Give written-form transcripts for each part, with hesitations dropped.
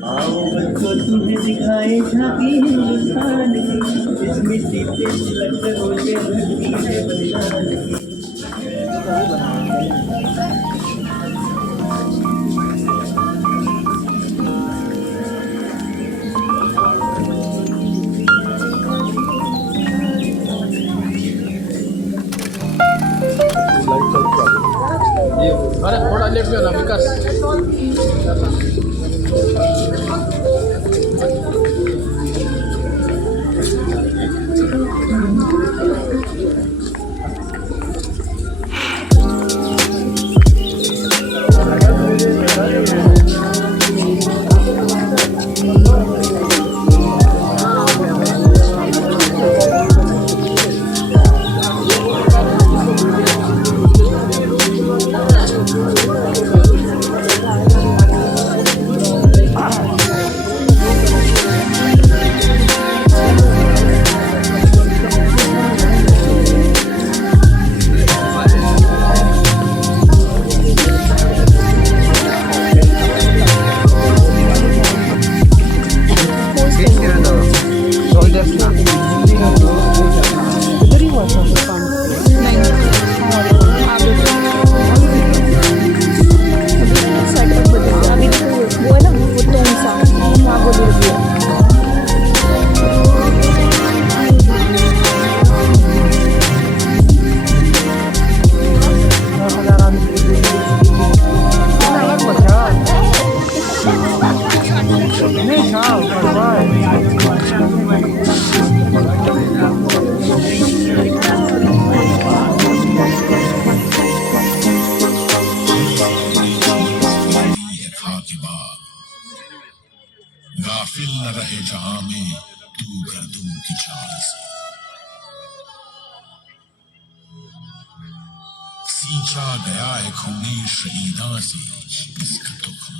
आओ बच्चों तुम्हें दिखाए झांकी हिंदुस्तान की, इस मिट्टी पे तिलक रोजे भक्ति है बलिदान की। अरे थोड़ा लेट गया ना विकास। गाफिल न रहे जहां में तू गर्दुम की चाल से, सींचा गया है खूने शहीदां से इसका तुखम,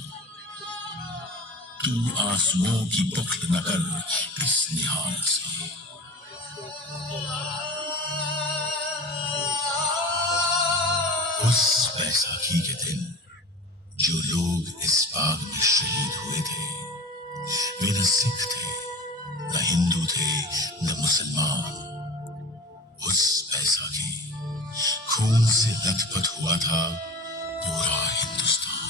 तू आंसुओं की बुखल न कर इस निहाल से। उस बैसाखी के दिन जो लोग इस बाग में शहीद हुए थे, वे न सिख थे, न हिंदू थे, न मुसलमान। उस बैसाखी खून से लथपथ हुआ था पूरा हिंदुस्तान।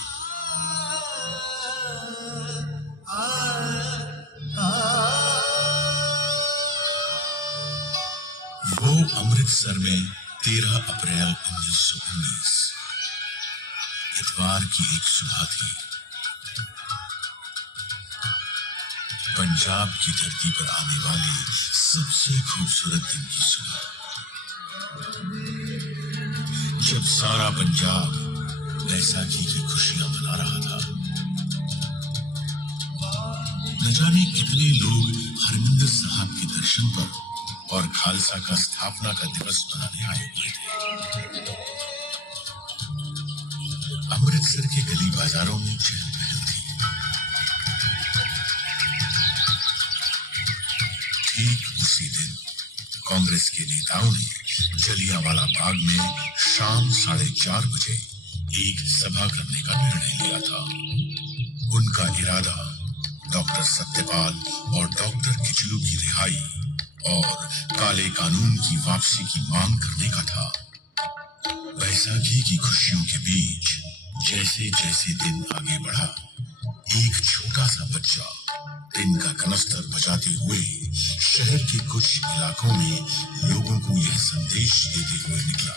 वो अमृतसर में 13 अप्रैल 1919 इतवार की एक सुबह थी। पंजाब की धरती पर आने वाले सबसे खूबसूरत दिन की सुबह, जब सारा पंजाब बैसाखी की खुशियां मना रहा था। न जाने कितने लोग हरमिंदर साहब के दर्शन पर और खालसा का स्थापना का दिवस मनाने आए हुए थे। अमृतसर के गली बाजारों में चहल पहल थी। ठीक उसी दिन कांग्रेस के नेताओं ने जलियांवाला बाग में शाम 4:30 बजे एक सभा करने का निर्णय लिया था। उनका इरादा डॉक्टर सत्यपाल और डॉक्टर किचलू की रिहाई और काले कानून की वापसी की मांग करने का था। बैसाखी की खुशियों के बीच जैसे जैसे दिन आगे बढ़ा, एक छोटा सा बच्चा दिन का कनस्तर बजाते हुए शहर के कुछ इलाकों में लोगों को यह संदेश देते हुए निकला।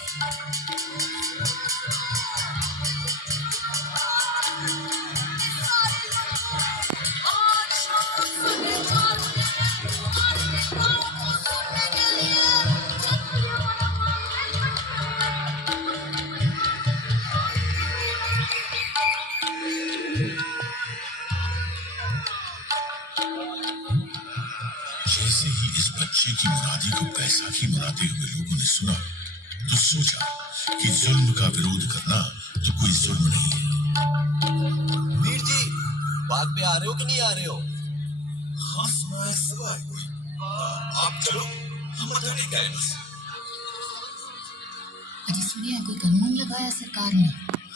जैसे ही इस बच्चे की मुरादी को बैसाखी मनाते हुए लोगों ने सुना, तो सोचा कि जुल्म का विरोध करना तो कोई जुल्म नहीं है। वीर जी, बाग पे आ रहे हो कि नहीं आ रहे हो? हाँ सुना है, सब आए हुए। आप चलो, हम बताने गए बस। अजी सुनिए, कोई कानून लगाया सरकार ने?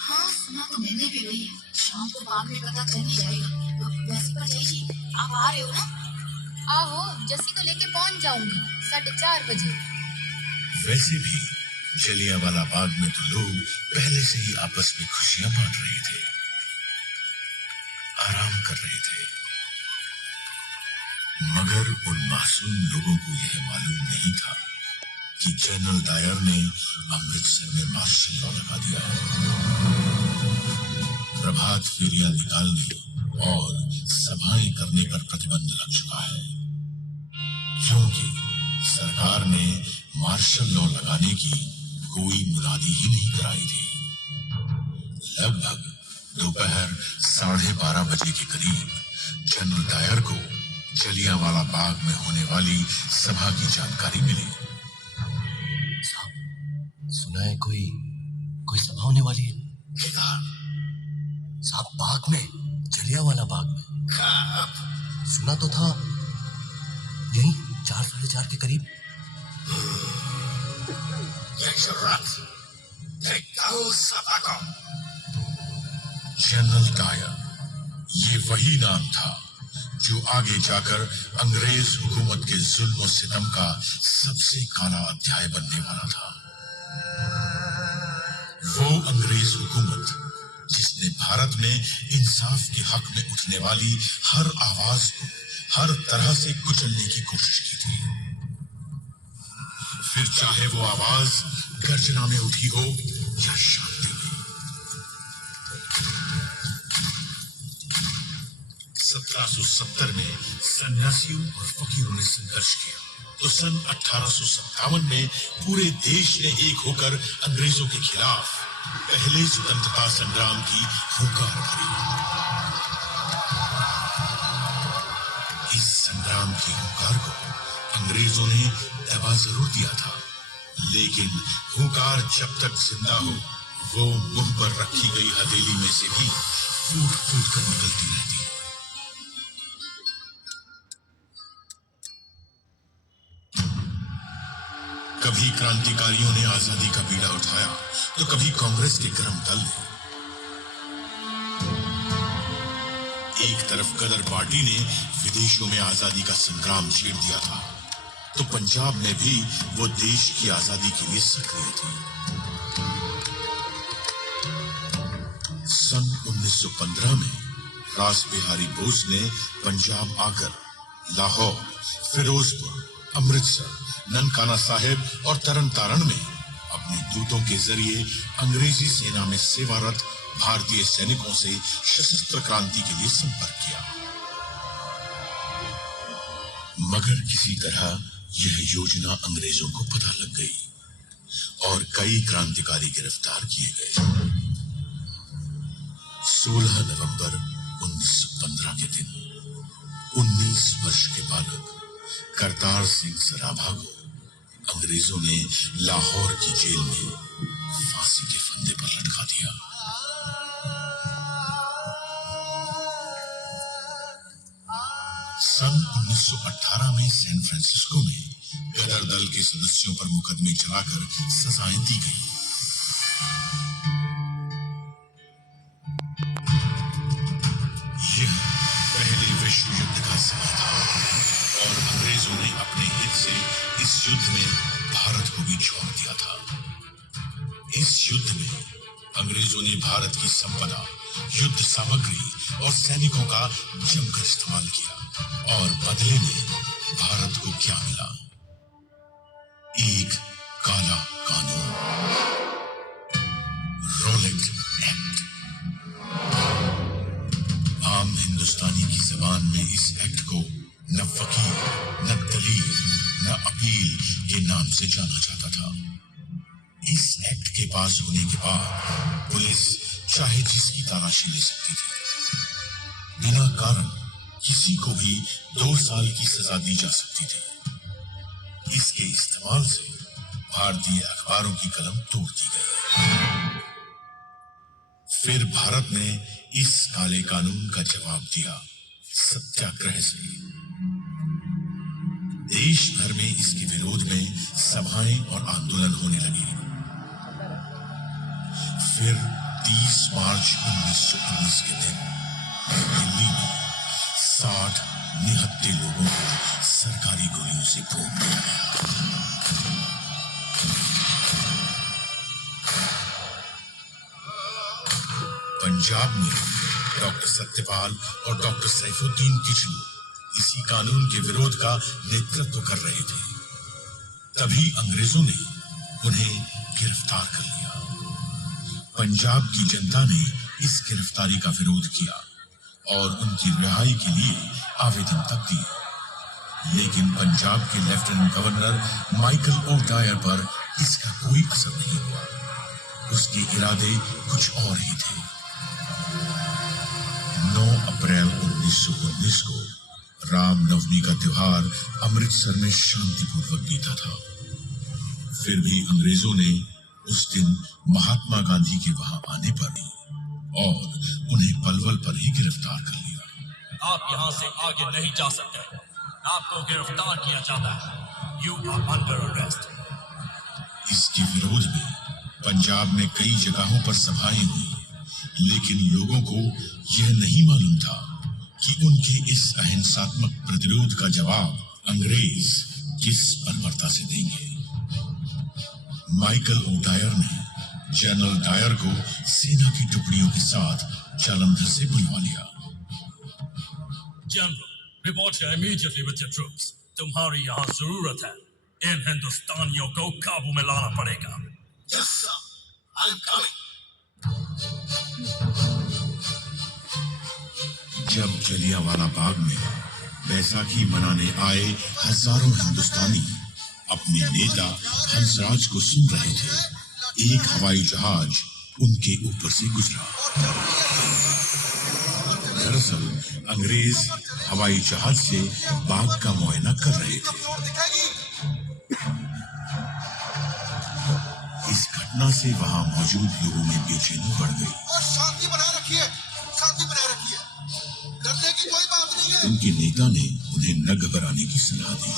हाँ सुना तो मैंने भी, वही शाम को बाग में पता चल ही जाएगा। वैसे पर आप आ रहे हो ना? आहो, जस्सी को लेके पहुंच जाऊंगी 4:30 बजे। वैसे भी जलियांवाला बाग में तो लोग पहले से ही आपस में खुशियां बांट रहे थे, आराम कर रहे थे, मगर उन मासूम लोगों को यह मालूम नहीं था कि जनरल डायर ने अमृतसर में मार्शल लॉ लगा दिया है। प्रभात फेरियां निकालने और सभाएं करने पर प्रतिबंध लग चुका है, क्योंकि सरकार ने मार्शल लॉ लगाने की कोई मुनादी ही नहीं कराई थी। लगभग दोपहर 12:30 बजे के करीब जनरल डायर को जलियांवाला बाग में होने वाली सभा की जानकारी मिली। साहब, सुना है कोई सभा होने वाली है। किधर? साहब, बाग में, जलियांवाला बाग में। सुना तो था, यही 4-4:30 के करीब। जनरल डायर, ये वही नाम था जो आगे जाकर अंग्रेज हुकूमत के जुल्म और सितम का सबसे काला अध्याय बनने वाला था। वो अंग्रेज हुकूमत जिसने भारत में इंसाफ के हक में उठने वाली हर आवाज को हर तरह से कुचलने की कोशिश की थी, फिर चाहे वो आवाज गर्जना में उठी हो या शांति में। 1770 में सन्यासियों और फकीरों ने संघर्ष किया, तो सन 1857 में पूरे देश ने एक होकर अंग्रेजों के खिलाफ पहले स्वतंत्रता संग्राम की हुंकार भरी। इस संग्राम की हुंकार को अंग्रेजों ने दबा जरूर दिया था, लेकिन हुंकार जब तक जिंदा हो, वो मुंह पर रखी गई हथेली में से भी फूट फूट कर निकलती रहती है। कभी क्रांतिकारियों ने आजादी का बीड़ा उठाया, तो कभी कांग्रेस के गर्म दल ने। एक तरफ गदर पार्टी ने विदेशों में आजादी का संग्राम छेड़ दिया था, तो पंजाब में भी वो देश की आजादी के लिए सक्रिय थी। सन 1915 में रास बिहारी बोस ने पंजाब आकर लाहौर, फिरोजपुर, अमृतसर, ननकाना साहिब और तरन तारण में अपने दूतों के जरिए अंग्रेजी सेना में सेवारत भारतीय सैनिकों से सशस्त्र क्रांति के लिए संपर्क किया, मगर किसी तरह यह योजना अंग्रेजों को पता लग गई और कई क्रांतिकारी गिरफ्तार किए गए। 16 नवंबर 1915 के दिन 19 वर्ष के बालक करतार सिंह सराभा को अंग्रेजों ने लाहौर की जेल में फांसी के फंदे पर लटका दिया। सन 1918 में सैन फ्रांसिस्को में गदर दल के सदस्यों पर मुकदमे चलाकर सजाएं दी गई। यह पहले विश्व युद्ध का समय था और अंग्रेजों ने अपने हित से इस युद्ध में भारत को भी छोड़ दिया था। इस युद्ध में अंग्रेजों ने भारत की संपदा, युद्ध सामग्री और सैनिकों का जमकर इस्तेमाल किया, और बदले में भारत को क्या मिला? एक काला कानून, रोलेट एक्ट। आम हिंदुस्तानी की जबान में इस एक्ट को न वकील, न दलील, न अपील के नाम से जाना जाता था। इस एक्ट के पास होने के बाद पुलिस चाहे जिसकी तलाशी ले सकती थी, बिना कारण किसी को भी 2 साल की सजा दी जा सकती थी। इसके इस्तेमाल से भारतीय अखबारों की कलम तोड़ दी गई। फिर भारत ने इस काले कानून का जवाब दिया सत्याग्रह से। देश भर में इसके विरोध में सभाएं और आंदोलन होने लगे। फिर 30 मार्च 1919 के दिन दिल्ली में 60 निहत्थे लोगों को सरकारी गोलियों से भून दिया गया। पंजाब में डॉक्टर सत्यपाल और डॉक्टर सैफुद्दीन किचलू इसी कानून के विरोध का नेतृत्व कर रहे थे। तभी अंग्रेजों ने उन्हें गिरफ्तार कर लिया। पंजाब की जनता ने इस गिरफ्तारी का विरोध किया और उनकी रिहाई के लिए आवेदन तक दिए, लेकिन पंजाब के लेफ्टिनेंट गवर्नर माइकल ओडायर पर इसका कोई असर नहीं हुआ। उसके इरादे कुछ और ही थे। 9 अप्रैल 1919 को रामनवमी का त्योहार अमृतसर में शांतिपूर्वक बीता था। फिर भी अंग्रेजों ने उस दिन महात्मा गांधी के वहां आने पर और उन्हें पलवल पर ही गिरफ्तार कर लिया। आप यहाँ से आगे नहीं जा सकते, आपको गिरफ्तार किया जाता है। You are under arrest. इसके विरोध में पंजाब में कई जगहों पर सभाएं हुई, लेकिन लोगों को यह नहीं मालूम था कि उनके इस अहिंसात्मक प्रतिरोध का जवाब अंग्रेज किस बर्बरता से देंगे। माइकल ओडायर ने जनरल डायर को सेना की टुकड़ियों के साथ जालंधर से बुलवा लिया। General, report immediately with your troops. तुम्हारी यहाँ जरूरत है। इन हिंदुस्तानियों को काबू में लाना पड़ेगा। Yes sir, I am coming. जब जलियांवाला बाग में बैसाखी मनाने आए हजारों हिंदुस्तानी अपने नेता हंसराज को सुन रहे थे, एक हवाई जहाज उनके ऊपर से गुजरा। दरअसल अंग्रेज हवाई जहाज से बाग का मुआयना कर रहे थे। इस घटना से वहां मौजूद लोगों में बेचैनी बढ़ गई। और शांति बनाए रखिए, शांति बनाए रखिए, डरने की कोई बात नहीं है। उनके नेता ने उन्हें न घबराने की सलाह दी।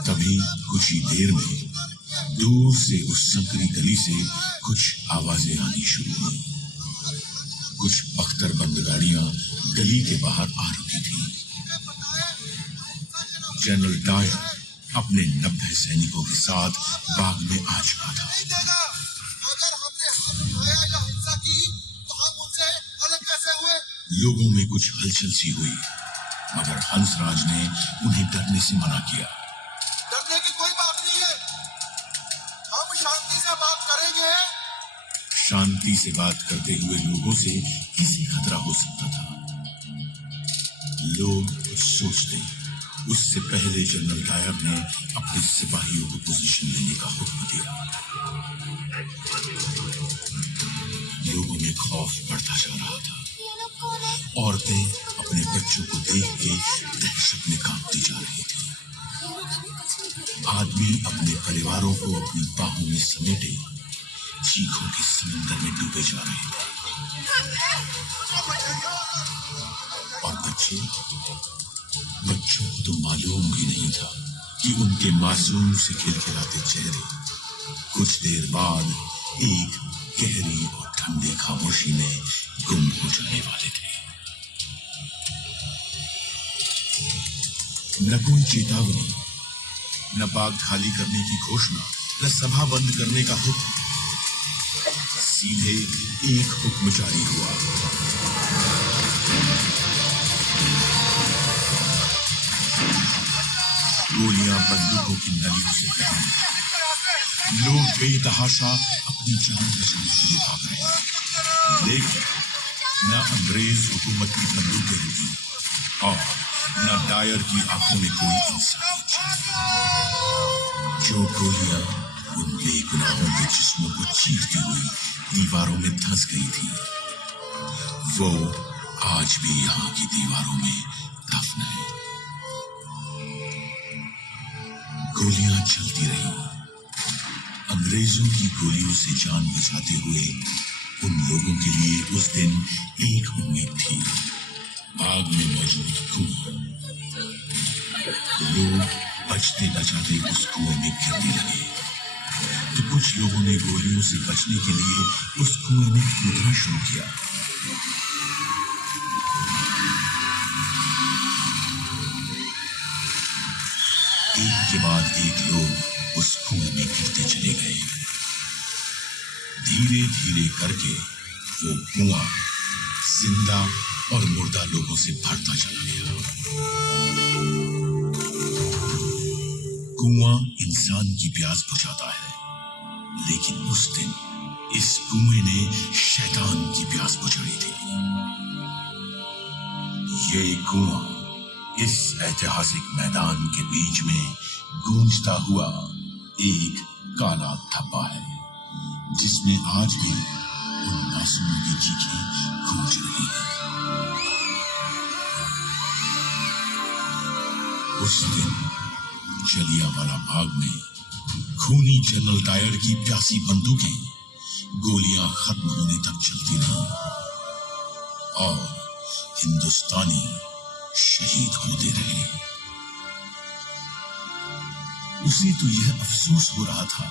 तभी कुछ ही देर में दूर से उस संकरी गली से कुछ आवाजें आनी शुरू हुई। कुछ बख्तरबंद गाड़ियां गली के बाहर आ रुकी थी। जनरल डायर अपने 90 सैनिकों के साथ बाग में आ चुका था। अगर हमने हाथ उठाया या हिंसा की तो हम उनसे अलग कैसे हुए? लोगों में कुछ हलचल सी हुई, मगर हंसराज ने उन्हें डरने से मना किया। डरने की कोई बात नहीं है, हम शांति से बात करेंगे। शांति से बात करते हुए लोगों से किसी खतरा हो सकता था। लोग कुछ सोचते, उससे पहले जनरल डायर ने अपने सिपाहियों को पोजीशन लेने का हुक्म दिया। लोगों में खौफ बढ़ता जा रहा था। औरतें अपने बच्चों को देख के दहशत में कांपती जा रही थी। आदमी अपने परिवारों को अपनी बाहों में समेटे चीखों के समंदर में डूबे जा रहे थे। और बच्चों को तो मालूम भी नहीं था कि उनके मासूम से खिलखिलाते चेहरे कुछ देर बाद एक गहरी और ठंडी खामोशी में गुम हो जाने वाले थे। न कोई चेतावनी, न बाग खाली करने की घोषणा, न सभा बंद करने का हुक्म। सीधे एक हुक्म जारी हुआ। गोलियां बंदूकों की नलियों से बहने, लोग बेतहाशा अपनी जान बचाने के लिए भाग रहे हैं। लेकिन न अंग्रेज हुकूमत की बंदूकें रुकी और न डायर की आंखों में कोई इंसानियत झांकी। जो गोलियां उन बेगुनाहों के जिस्मों को चीरती हुई दीवारों में धंस गई थी, वो आज भी यहाँ की दीवारों में दफन है। गोलियां चलती रही। अंग्रेजों की गोलियों से जान बचाते हुए उन लोगों के लिए उस दिन एक उम्मीद थी, बाग में मौजूद कुआं। लोग बचते बचाते उस कुएं में गिरने लगे, तो कुछ लोगों ने गोलियों से बचने के लिए उस कुएं में कूदना शुरू किया। के बाद एक लोग उस कुएं में गिरते चले गए। धीरे धीरे करके वो कुआं जिंदा और मुर्दा लोगों से भरता चला गया। कुआं इंसान की प्यास बुझाता है, लेकिन उस दिन इस कुएं ने शैतान की प्यास बुझाई थी। ये कुआं इस ऐतिहासिक मैदान के बीच में गूंजता हुआ एक काला धब्बा है, जिसमें आज भी उन मासूमों की चीखें गूंज रही है। उस दिन जलियांवाला बाग में खूनी जनरल डायर की प्यासी बंदूकें गोलियां खत्म होने तक चलती रहीं और हिंदुस्तानी शहीद होते रहे। उसे तो यह अफसोस हो रहा था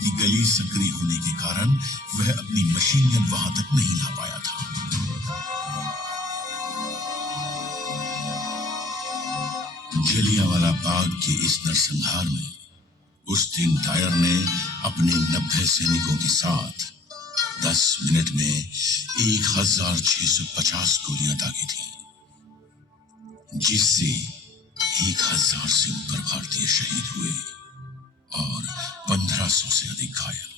कि गली संकरी होने के कारण वह अपनी मशीन गन वहां तक नहीं ला पाया था। जलियांवाला बाग के इस नरसंहार में उस दिन डायर ने अपने 90 सैनिकों के साथ 10 मिनट में 1650 गोलियां दागी थी, जिससे 1000 से ऊपर भारतीय शहीद हुए और 1500 से अधिक घायल।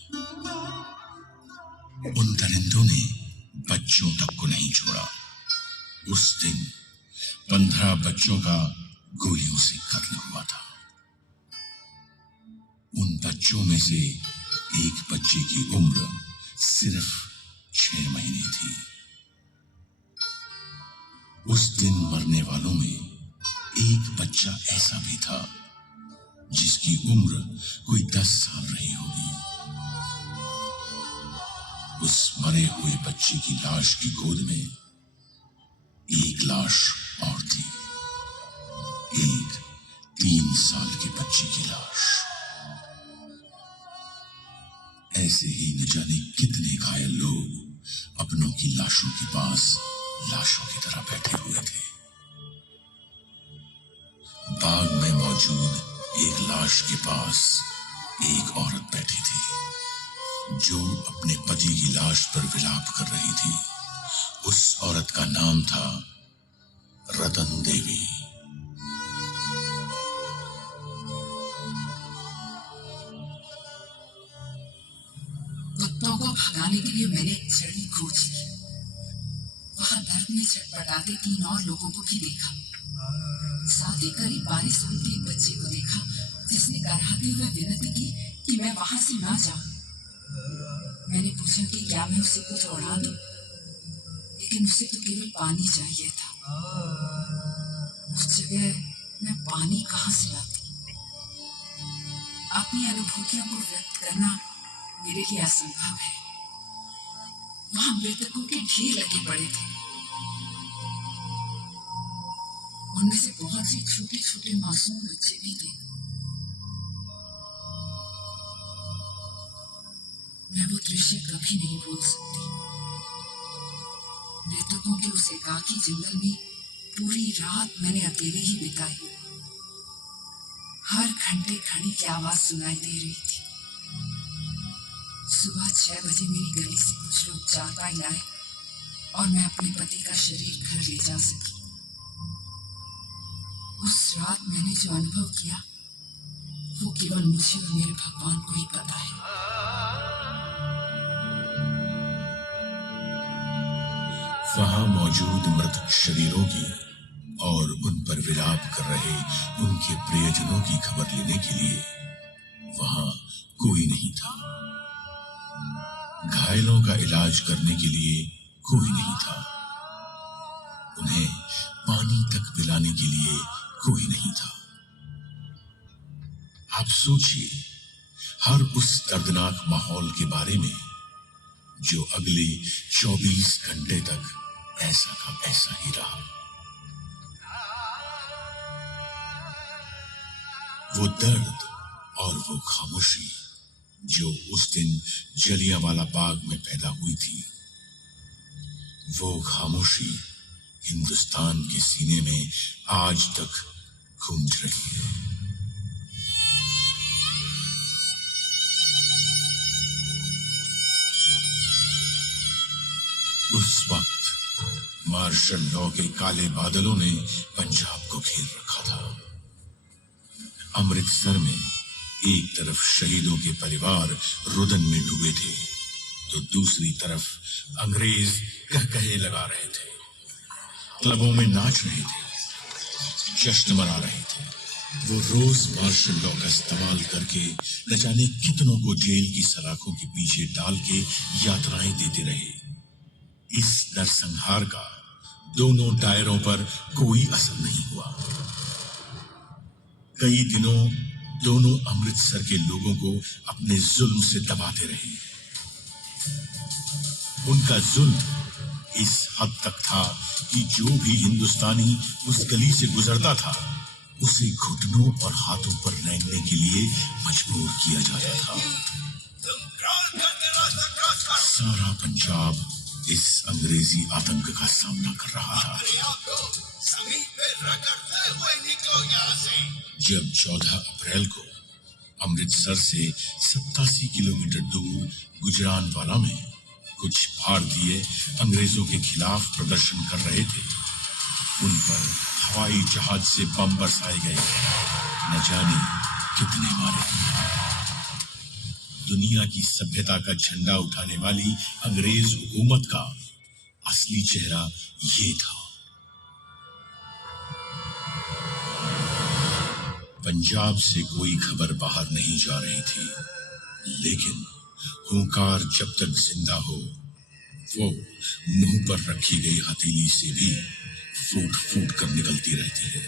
उन दरिंदों ने बच्चों तक को नहीं छोड़ा। उस दिन 15 बच्चों का गोलियों से कत्ल हुआ था। उन बच्चों में से एक बच्चे की उम्र सिर्फ 6 महीने थी। उस दिन मरने वालों में एक बच्चा ऐसा भी था जिसकी उम्र कोई 10 साल रही होगी। उस मरे हुए बच्चे की लाश की गोद में एक लाश और थी, एक 3 साल के बच्चे की लाश। ऐसे ही न जाने कितने घायल लोग अपनों की लाशों के पास लाशों की तरह बैठे हुए थे। बाग में मौजूद एक लाश के पास एक औरत बैठी थी जो अपने पति की लाश पर विलाप कर रही थी। उस औरत का नाम था रतन देवी। कुत्तों को भगाने के लिए मैंने एक छड़ी खोज ली। वहां दर्द में छटपटाते 3 और लोगों को भी देखा। साथ ही करीब 22 साल के एक बच्चे को देखा जिसने कराहते हुए विनती की कि मैं वहां से ना जाऊं। मैंने पूछा कि क्या मैं उसे कुछ उड़ा दूं, लेकिन उसे तो केवल पानी चाहिए था। उस जगह मैं पानी कहां से लाती? अपनी अनुभूतियों को व्यक्त करना मेरे लिए असंभव है। वहां मृतकों के ढेर लगे पड़े थे। उनमें से बहुत से छोटे छोटे मासूम बच्चे भी थे। मैं वो दृश्य कभी नहीं भूल सकती। मृतकों के उस एकाकी जंगल में पूरी रात मैंने अकेले ही बिताई। हर घंटे घड़ी की आवाज सुनाई दे रही थी। सुबह 6 बजे मेरी गली से कुछ लोग चारपाई लाए और मैं अपने पति का शरीर घर ले जा सकी। उस रात मैंने जो अनुभव किया वो केवल मुझे और मेरे भगवान को ही पता है। वहां मौजूद मृतक शरीरों की और उन पर विलाप कर रहे उनके प्रियजनों की खबर लेने के लिए वहां कोई नहीं था। घायलों का इलाज करने के लिए कोई नहीं था। उन्हें पानी तक पिलाने के लिए कोई नहीं था। आप सोचिए हर उस दर्दनाक माहौल के बारे में जो अगले 24 घंटे तक ऐसा का ऐसा ही रहा। वो दर्द और वो खामोशी जो उस दिन जलियांवाला बाग में पैदा हुई थी, वो खामोशी हिंदुस्तान के सीने में आज तक गूंज रही है। उस वक्त मार्शल लॉ के काले बादलों ने पंजाब को घेर रखा था। अमृतसर में एक तरफ शहीदों के परिवार रुदन में डूबे थे, तो दूसरी तरफ अंग्रेज कहकहे लगा रहे थे, क्लबों में नाच रहे थे, जश्न मना रहे थे। वो रोज मार्शल लॉ का इस्तेमाल करके न जाने कितनों को जेल की सलाखों के पीछे डाल के यात्राएं देते रहे। इस नरसंहार का दोनों डायरों पर कोई असर नहीं हुआ। कई दिनों दोनों अमृतसर के लोगों को अपने जुल्म से दबाते रहे। उनका जुल्म इस हद तक था कि जो भी हिंदुस्तानी उस गली से गुजरता था उसे घुटनों और हाथों पर रेंगने के लिए मजबूर किया जाता था। सारा पंजाब इस अंग्रेजी आतंक का सामना कर रहा था। जब 14 अप्रैल को अमृतसर से 87 किलोमीटर दूर गुजरानवाला में कुछ भारतीय अंग्रेजों के खिलाफ प्रदर्शन कर रहे थे, उन पर हवाई जहाज से बम बरसाए गए। न जाने कितने मारे। दुनिया की सभ्यता का झंडा उठाने वाली अंग्रेज हुकूमत का असली चेहरा ये था। पंजाब से कोई खबर बाहर नहीं जा रही थी, लेकिन हुंकार जब तक जिंदा हो वो मुंह पर रखी गई हथेली से भी फूट फूट कर निकलती रहती है।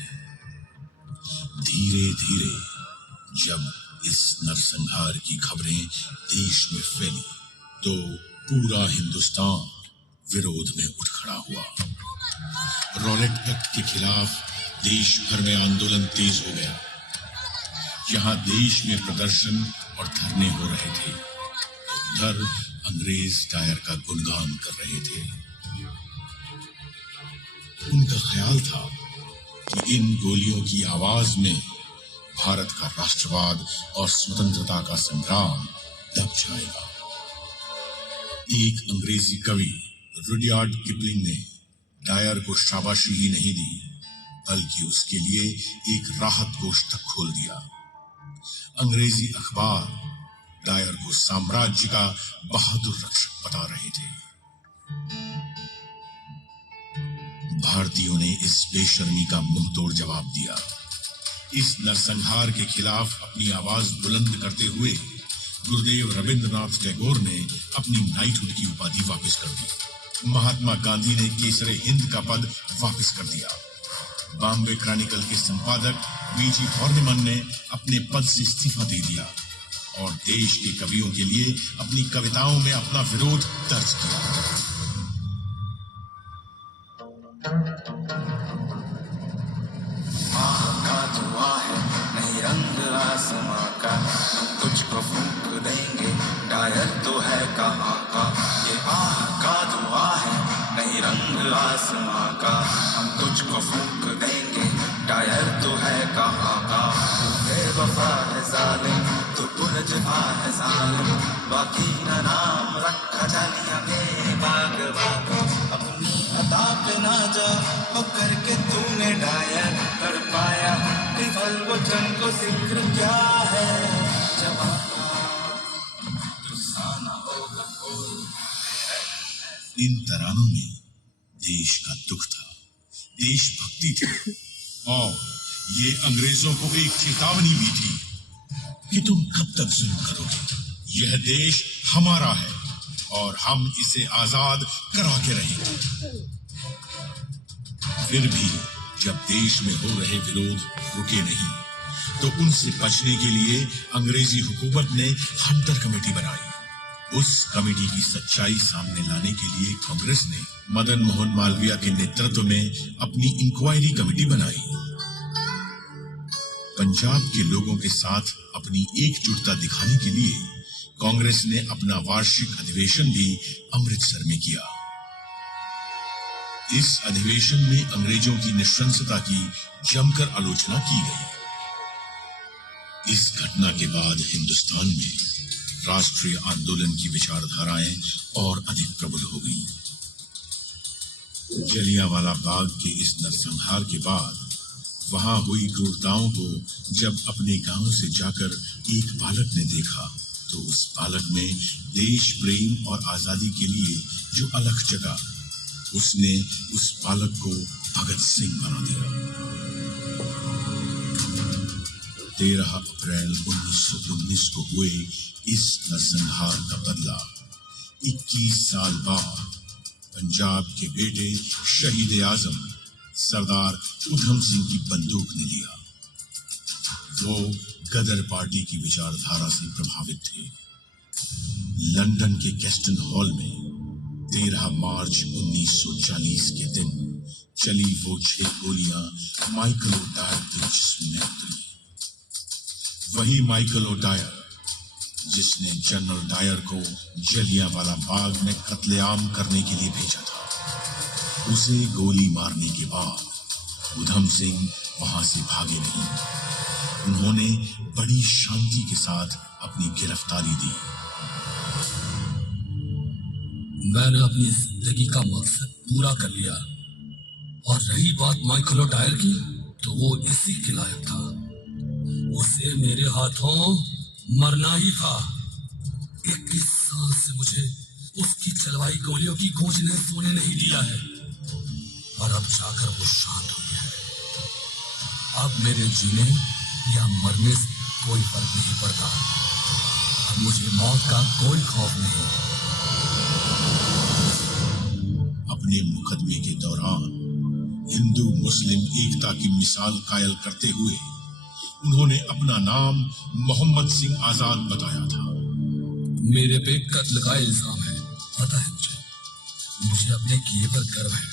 धीरे धीरे जब इस नरसंहार की खबरें देश में फैली तो पूरा हिंदुस्तान विरोध में उठ खड़ा हुआ। रॉलेट एक्ट के खिलाफ देश भर में आंदोलन तेज हो गया। जहां देश में प्रदर्शन और धरने हो रहे थे, तो उधर अंग्रेज डायर का गुणगान कर रहे थे। उनका ख्याल था कि इन गोलियों की आवाज में भारत का राष्ट्रवाद और स्वतंत्रता का संग्राम दब जाएगा। एक अंग्रेजी कवि रुडयार्ड किपलिंग ने डायर को शाबाशी ही नहीं दी, बल्कि उसके लिए एक राहत कोष तक खोल दिया। अंग्रेजी अखबार डायर को साम्राज्य का बहादुर रक्षक बता रहे थे। भारतीयों ने इस बेशर्मी का मुंह तोड़ जवाब दिया। इस नरसंहार के खिलाफ अपनी आवाज बुलंद करते हुए गुरुदेव रविंद्रनाथ टैगोर ने अपनी नाइटहुड की उपाधि वापस कर दी। महात्मा गांधी ने केसरे हिंद का पद वापस कर दिया। बॉम्बे क्रॉनिकल के संपादक वीजी हॉर्निमन ने अपने पद से इस्तीफा दे दिया और देश के कवियों के लिए अपनी कविताओं में अपना विरोध दर्ज किया। का दुआ है नहीं रंग आसमां का, हम तुझको फूंक देंगे डायर तो है कहाँ का। ये आह का दुआ है नहीं रंग आसमां का, हम तुझको फूंक देंगे डायर तो है कहाँ का। तू बेवफा है जालिम, तू पुरजफा है जालिम, बाकी ना नाम रखा जालिया के बाग बाग। अपनी अदा पे ना जा वो करके तूने डायर कर पाया, विफल वचन को जिक्र क्या है जवाब तुसाना होगा। इन तरानों में देश का दुख था, देशभक्ति थी और ये अंग्रेजों को एक चेतावनी भी थी कि तुम कब तक जुल्म करोगे। यह देश हमारा है और हम इसे आजाद करा के रहेंगे। फिर भी जब देश में हो रहे विरोध रुके नहीं, तो उनसे बचने के लिए अंग्रेजी हुकूमत ने हंटर कमेटी बनाई। उस कमेटी की सच्चाई सामने लाने के लिए कांग्रेस ने मदन मोहन मालवीय के नेतृत्व में अपनी इंक्वायरी कमेटी बनाई। पंजाब के लोगों के साथ अपनी एकजुटता दिखाने के लिए कांग्रेस ने अपना वार्षिक अधिवेशन भी अमृतसर में किया। इस अधिवेशन में अंग्रेजों की नृशंसता की जमकर आलोचना की गई। इस घटना के बाद हिंदुस्तान में राष्ट्रीय आंदोलन की विचारधाराएं और अधिक प्रबल हो गई। जलियांवाला बाग के इस नरसंहार के बाद वहां हुई क्रूरताओं को जब अपने गांव से जाकर एक बालक ने देखा तो उस बालक में देश प्रेम और आजादी के लिए जो अलख जगा, उसने उस बालक को भगत सिंह बना दिया। 13 अप्रैल 1919 को हुए इस नरसंहार का बदला 21 साल बाद पंजाब के बेटे शहीद आजम सरदार उधम सिंह की बंदूक ने लिया। वो गदर पार्टी की विचारधारा से प्रभावित थे। लंदन के कैस्टन हॉल में 13 मार्च 1940 के दिन चली वो 6 गोलियां माइकल ओडायर के जिस्म में उतरी। वही माइकल ओडायर जिसने जनरल डायर को जलियांवाला बाग में कत्लेआम करने के लिए भेजा था। उसे गोली मारने के बाद उधम सिंह वहां से भागे नहीं। उन्होंने बड़ी शांति के साथ अपनी गिरफ्तारी दी। मैंने अपनी जिंदगी का मकसद पूरा कर लिया, और रही बात माइकल ओडायर की, तो वो इसी के लायक था। उसे मेरे हाथों मरना ही था। 21 साल से मुझे उसकी चलवाई गोलियों की गूंज ने सोने नहीं दिया है, और अब जाकर वो शांत हो गया है। अब मेरे जीने या मरने से कोई फर्क नहीं पड़ता। अब मुझे मौत का कोई खौफ नहीं। अपने मुकदमे के दौरान हिंदू मुस्लिम एकता की मिसाल कायल करते हुए उन्होंने अपना नाम मोहम्मद सिंह आजाद बताया था। मेरे पे कत्ल का इल्जाम है, पता है मुझे अपने किए पर गर्व है,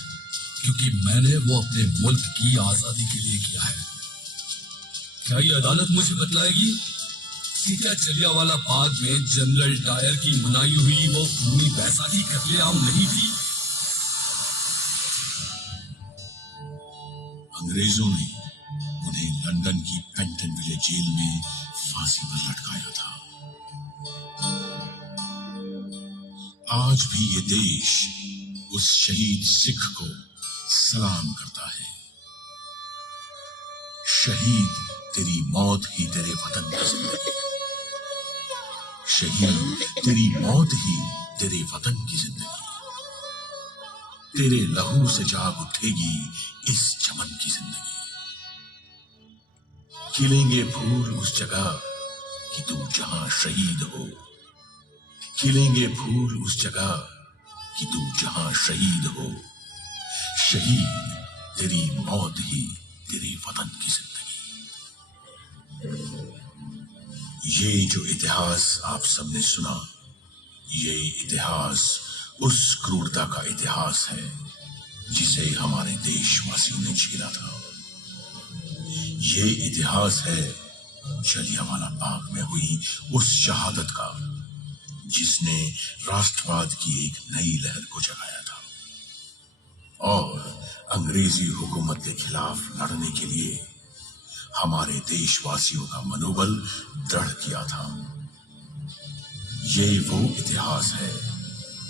क्योंकि मैंने वो अपने मुल्क की आजादी के लिए किया है। क्या ये अदालत मुझे बतलाएगी कि क्या जलियांवाला बाग में जनरल डायर की मनाई हुई वो खूनी बैसाखी कत्लेआम नहीं थी? अंग्रेजों ने उन्हें लंदन की पेंटनविले जेल में फांसी पर लटकाया था। आज भी ये देश उस शहीद सिख को सलाम करता है। शहीद तेरी मौत ही तेरे वतन की जिंदगी। शहीद तेरी मौत ही तेरे वतन की जिंदगी। तेरे लहू से जाग उठेगी इस चमन की जिंदगी। खिलेंगे फूल उस जगह कि तू जहां शहीद हो। खिलेंगे फूल उस जगह कि तू जहां शहीद हो। शहीद तेरी मौत ही तेरे वतन की जिंदगी। ये जो इतिहास आप सबने सुना, ये इतिहास उस क्रूरता का इतिहास है जिसे हमारे देशवासियों ने झेला था। ये इतिहास है जलियांवाला बाग में हुई उस शहादत का जिसने राष्ट्रवाद की एक नई लहर को जगाया था और अंग्रेजी हुकूमत के खिलाफ लड़ने के लिए हमारे देशवासियों का मनोबल दृढ़ किया था। ये वो इतिहास है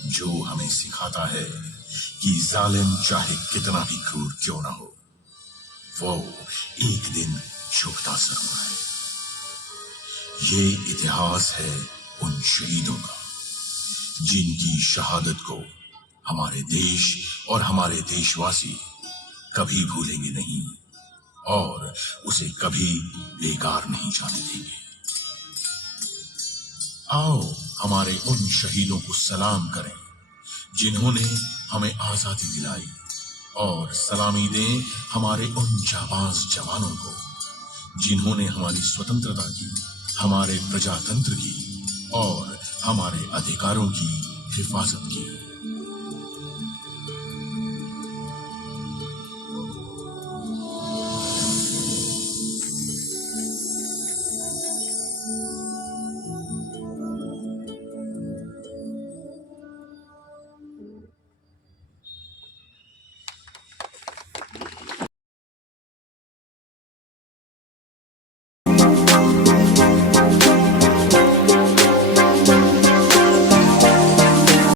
जो हमें सिखाता है कि जालिम चाहे कितना भी क्रूर क्यों ना हो, वो एक दिन झुकता जरूर है। ये इतिहास है उन शहीदों का जिनकी शहादत को हमारे देश और हमारे देशवासी कभी भूलेंगे नहीं और उसे कभी बेकार नहीं जाने देंगे। आओ हमारे उन शहीदों को सलाम करें जिन्होंने हमें आजादी दिलाई और सलामी दें हमारे उन जाबाज जवानों को जिन्होंने हमारी स्वतंत्रता की, हमारे प्रजातंत्र की और हमारे अधिकारों की हिफाजत की।